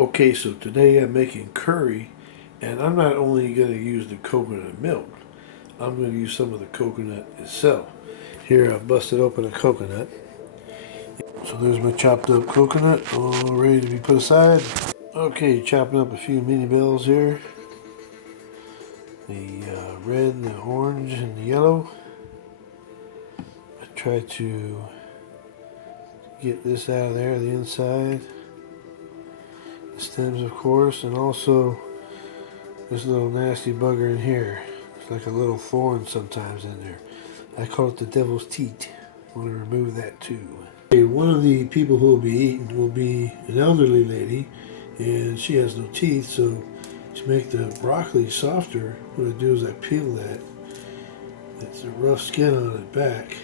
Okay, so today I'm making curry, and I'm not only going to use the coconut milk, I'm going to use some of the coconut itself. Here, I've busted open a coconut. So there's my chopped up coconut, all ready to be put aside. Okay, chopping up a few mini bells here. The red, the orange, and the yellow. I try to get this out of there, the inside. The stems, of course, and also this little nasty bugger in here. It's like a little thorn sometimes in there. I call it the devil's teat. I want to remove that too. Okay, one of the people who will be eating will be an elderly lady, and she has no teeth, so to make the broccoli softer, what I do is I peel that. It's a rough skin on it back,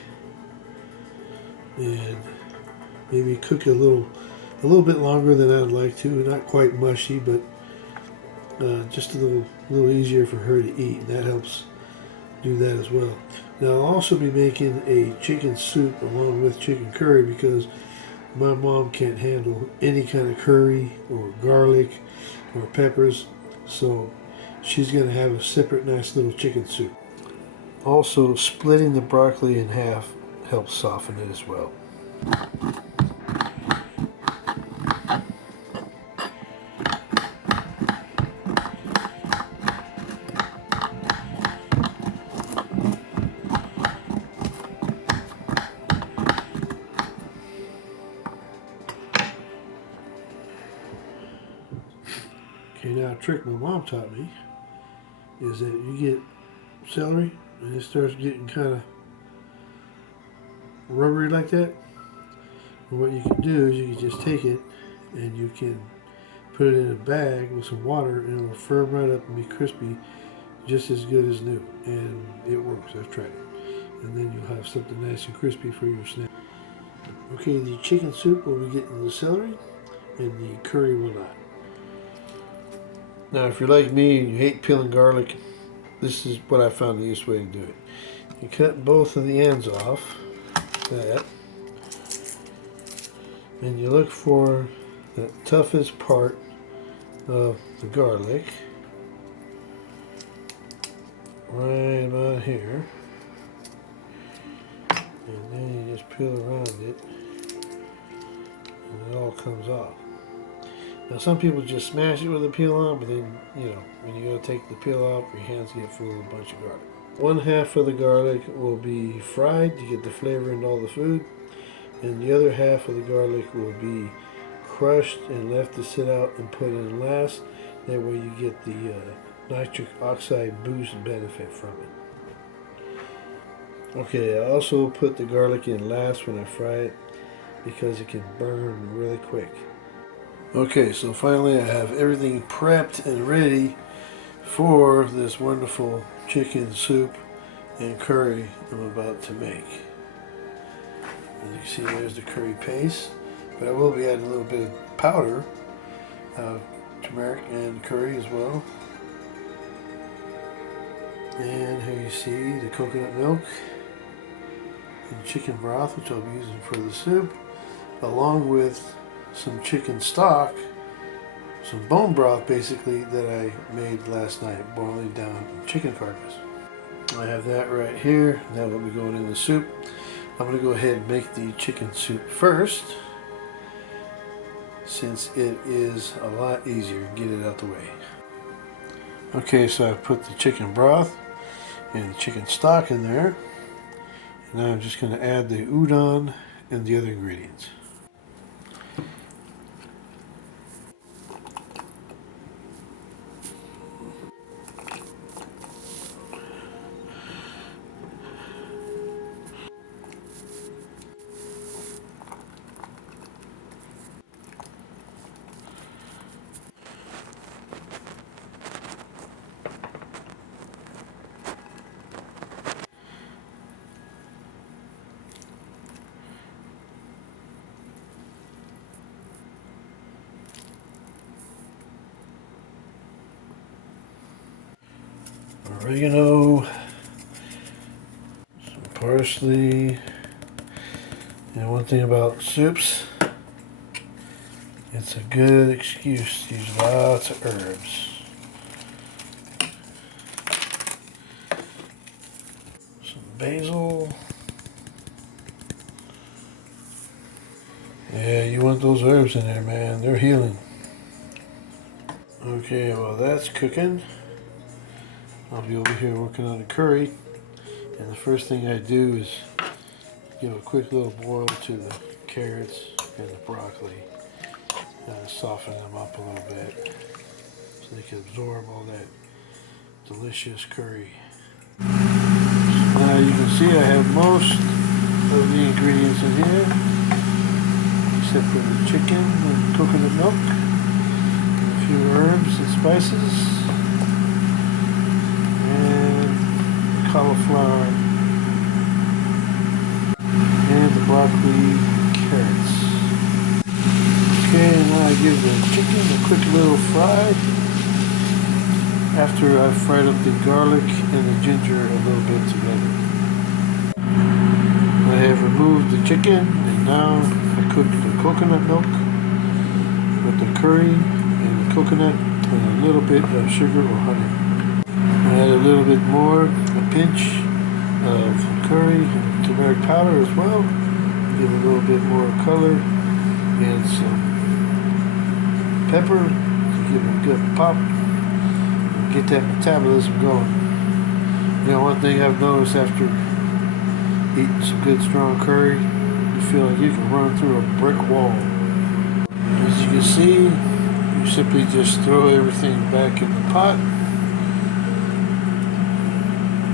and maybe cook it a little bit longer than I'd like to. Not quite mushy, but just a little easier for her to eat. And that helps do that as well. Now I'll also be making a chicken soup along with chicken curry because my mom can't handle any kind of curry or garlic or peppers, so she's going to have a separate nice little chicken soup. Also, splitting the broccoli in half helps soften it as well. Okay, now a trick my mom taught me is that you get celery and it starts getting kind of rubbery like that. And what you can do is you can just take it and you can put it in a bag with some water and it'll firm right up and be crispy just as good as new. And it works, I've tried it. And then you'll have something nice and crispy for your snack. Okay, the chicken soup will be getting the celery and the curry will not. Now if you're like me and you hate peeling garlic, this is what I found the easiest way to do it. You cut both of the ends off, that, and you look for the toughest part of the garlic, right about here, and then you just peel around it, and it all comes off. Now some people just smash it with a peel on, but then, you know, when you go to take the peel off, your hands get full of a bunch of garlic. One half of the garlic will be fried to get the flavor into all the food, and the other half of the garlic will be crushed and left to sit out and put in last. That way you get the nitric oxide boost benefit from it. Okay, I also put the garlic in last when I fry it because it can burn really quick. Okay, so finally I have everything prepped and ready for this wonderful chicken soup and curry I'm about to make. As you can see, there's the curry paste, but I will be adding a little bit of powder, turmeric and curry as well. And here you see the coconut milk and chicken broth, which I'll be using for the soup, along with some chicken stock, some bone broth basically, that I made last night, boiling down chicken carcass. I have that right here. That will be going in the soup. I'm going to go ahead and make the chicken soup first, since it is a lot easier to get it out the way. Okay, so I've put the chicken broth and the chicken stock in there. And now I'm just going to add the udon and the other ingredients. Oregano, some parsley, and one thing about soups It's a good excuse to use lots of herbs. Some basil. Yeah, you want those herbs in there, man. They're healing. Okay, well that's cooking. I'll be over here working on the curry. And the first thing I do is give a quick little boil to the carrots and the broccoli. Soften them up a little bit so they can absorb all that delicious curry. So now you can see I have most of the ingredients in here, except for the chicken and coconut milk, and a few herbs and spices, and cauliflower, and the broccoli, carrots. Okay, now I give the chicken a quick little fry after I've fried up the garlic and the ginger a little bit together. I have removed the chicken and now I cook the coconut milk with the curry and the coconut and a little bit of sugar or honey. I add a little bit more, a pinch of curry and turmeric powder as well. Give a little bit more color and some pepper to give it a good pop and get that metabolism going. You know, one thing I've noticed after eating some good strong curry, you feel like you can run through a brick wall. As you can see, you simply just throw everything back in the pot.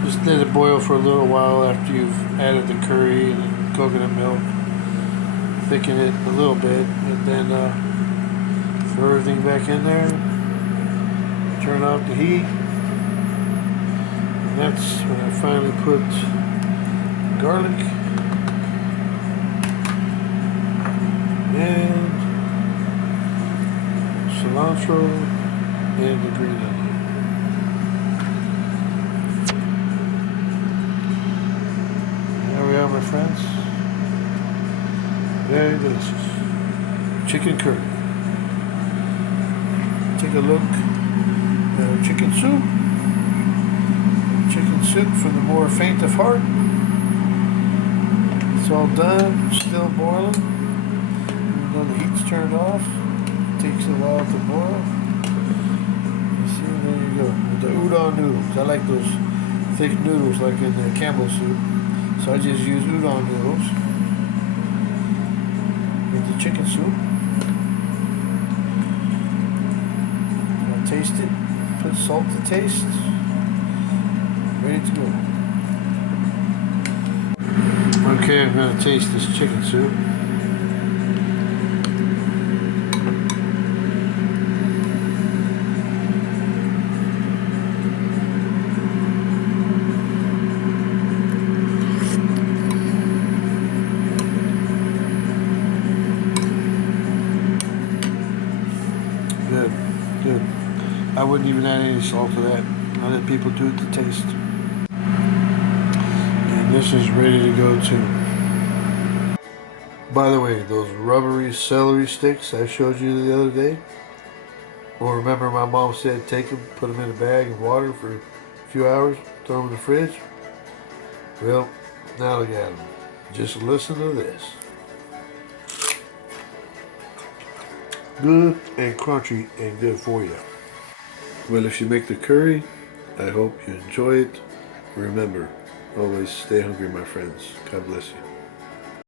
Just let it boil for a little while after you've added the curry and the coconut milk. Thicken it a little bit and then throw everything back in there. Turn off the heat. And that's when I finally put garlic and cilantro and the green onion. There we are, my friends. Very delicious chicken curry. Take a look at our chicken soup. Chicken soup for the more faint of heart. It's all done, still boiling. Even though the heat's turned off, it takes a while to boil. You see, there you go. With the udon noodles. I like those thick noodles like in the Campbell soup. So I just use udon noodles with the chicken soup. I'll taste it. Put salt to taste. Ready to go. Okay, I'm going to taste this chicken soup. Good, good. I wouldn't even add any salt to that. I let people do it to taste. And this is ready to go too. By the way, those rubbery celery sticks I showed you the other day, well, remember my mom said take them, put them in a bag of water for a few hours, throw them in the fridge? Well, now look at them. Just listen to this. Good and crunchy and good for you. Well, if you make the curry, I hope you enjoy it. Remember, always stay hungry, my friends. God bless you.